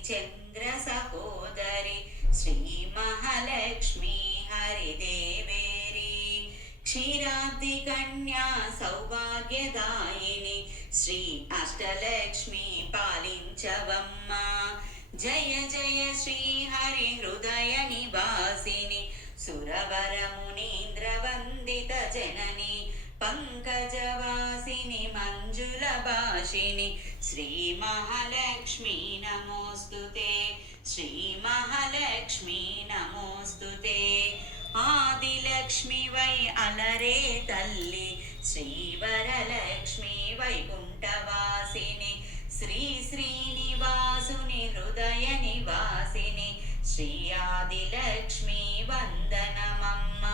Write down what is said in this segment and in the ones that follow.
హరిచంద్ర సహోదరి శ్రీ మహాలక్ష్మి హరిదేవేరి క్షీరాబ్ది కన్యా సౌభాగ్యదాయిని శ్రీ అష్టలక్ష్మి పాలించవమ్మ జయ జయ శ్రీ హరి హృదయ నివాసిని సురవర మునీంద్ర వందిత జనని పంకజవాసిని మంజుల భాషిని శ్రీ మహాలక్ష్మి నమోస్తుతే శ్రీ మహాలక్ష్మి నమోస్తుతే ఆదిలక్ష్మి వై అలరే తల్లి శ్రీవరలక్ష్మి వైకుంఠవాసిని శ్రీ శ్రీనివాసుని హృదయ నివాసిని శ్రీ ఆదిలక్ష్మి వందనమమ్మ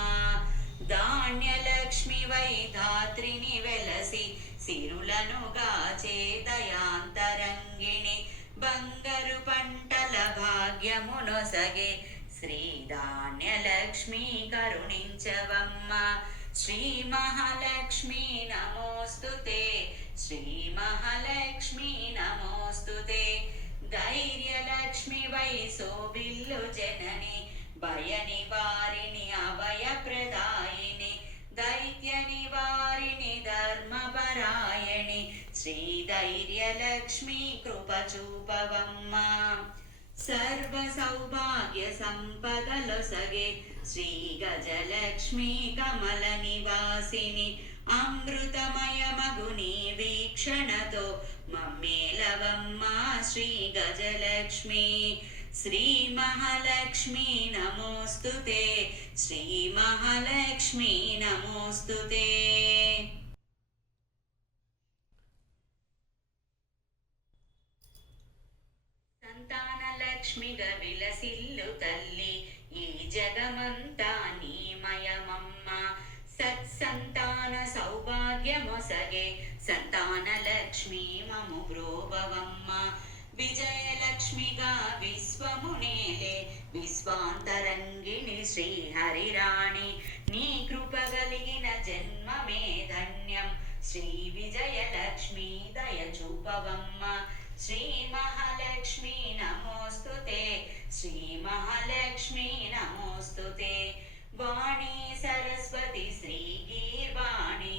ధాన్యలక్ష్మి వై ధాత్రిని వెలసి సిరులను గాచే దయాంతరంగిణి బంగారు పంటల భాగ్యమునొసగే శ్రీ ధాన్యలక్ష్మి కరుణించవమ్మ శ్రీ మహాలక్ష్మి నమోస్తుతే శ్రీ మహాలక్ష్మి నమోస్తుతే ధైర్యలక్ష్మి వై శోభిల్లు జనని భయ నివారిణి అభయ ప్రదాయిని దైత్య నివారిణి ధర్మపరాయణి శ్రీ ధైర్యలక్ష్మి కృప చూపవమ్మ సర్వ సౌభాగ్య సంపదలొసగే శ్రీ గజలక్ష్మి కమల నివాసిని అమృతమయ మగుని వీక్షణతో మమ్మేలవమ్మ శ్రీ గజలక్ష్మి శ్రీ మహాలక్ష్మి నమోస్తుతే శ్రీ మహాలక్ష్మి నమోస్తుతే సంతానలక్ష్మిగా విలసిల్లు తల్లి ఈ జగమంతా నీమయమమ్మ సత్సంతాన సౌభాగ్యమొసగే సంతానలక్ష్మి మము బ్రోభవమ్మ విజయలక్ష్మిగా విశ్వమునేలే విశ్వాంతరంగిణి శ్రీ హరిరాణి నీ కృప కలిగిన జన్మమే ధన్యం శ్రీ విజయలక్ష్మి దయ చూపవమ్మ శ్రీ మహాలక్ష్మి నమోస్తుతే శ్రీ మహాలక్ష్మి నమోస్తుతే వాణి సరస్వతి శ్రీ గీర్వాణి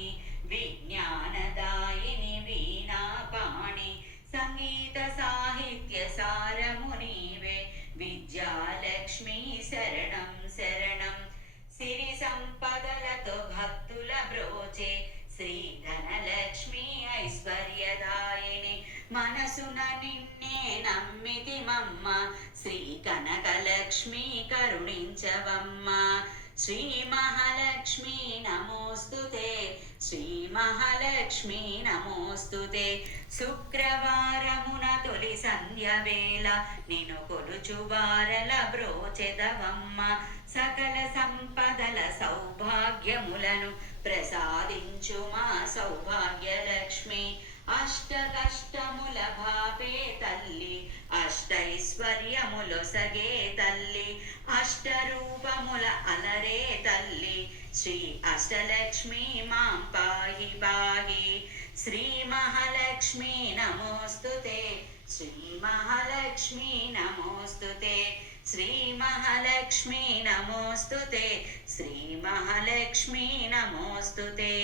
విజ్ఞానదాయిని వీణాపాణి సంగీత సాహిత్య సారము నీవే విద్యాలక్ష్మి శరణం శరణం సిరి సంపదలతో భక్తుల బ్రోచే శ్రీ ధనలక్ష్మి ఐశ్వర్యదాయిని మనసున నిన్నే నమ్మితి మమ్మ శ్రీ కనకలక్ష్మి కరుణించవమ్మ శ్రీ మహాలక్ష్మి నమోస్తుతే శ్రీ మహాలక్ష్మి నమోస్తుతే శుక్రవారమున తొలి సంధ్య వేళ నిన్ను కొలుచు వారల బ్రోచెదవమ్మ సకల సంపదల సౌభాగ్యములను ప్రసాదించు మా సౌభాగ్యలక్ష్మి అష్ట కష్టముల భాపే తల్లి అష్టైశ్వర్యములొసగే తల్లి అష్టరూపముల అలరే తల్లి శ్రీ అష్టలక్ష్మి మాం పాహి పాహి శ్రీ మహాలక్ష్మి నమోస్తుతే శ్రీ మహాలక్ష్మి నమోస్తుతే శ్రీ మహాలక్ష్మి నమోస్తుతే శ్రీ మహాలక్ష్మి నమోస్తుతే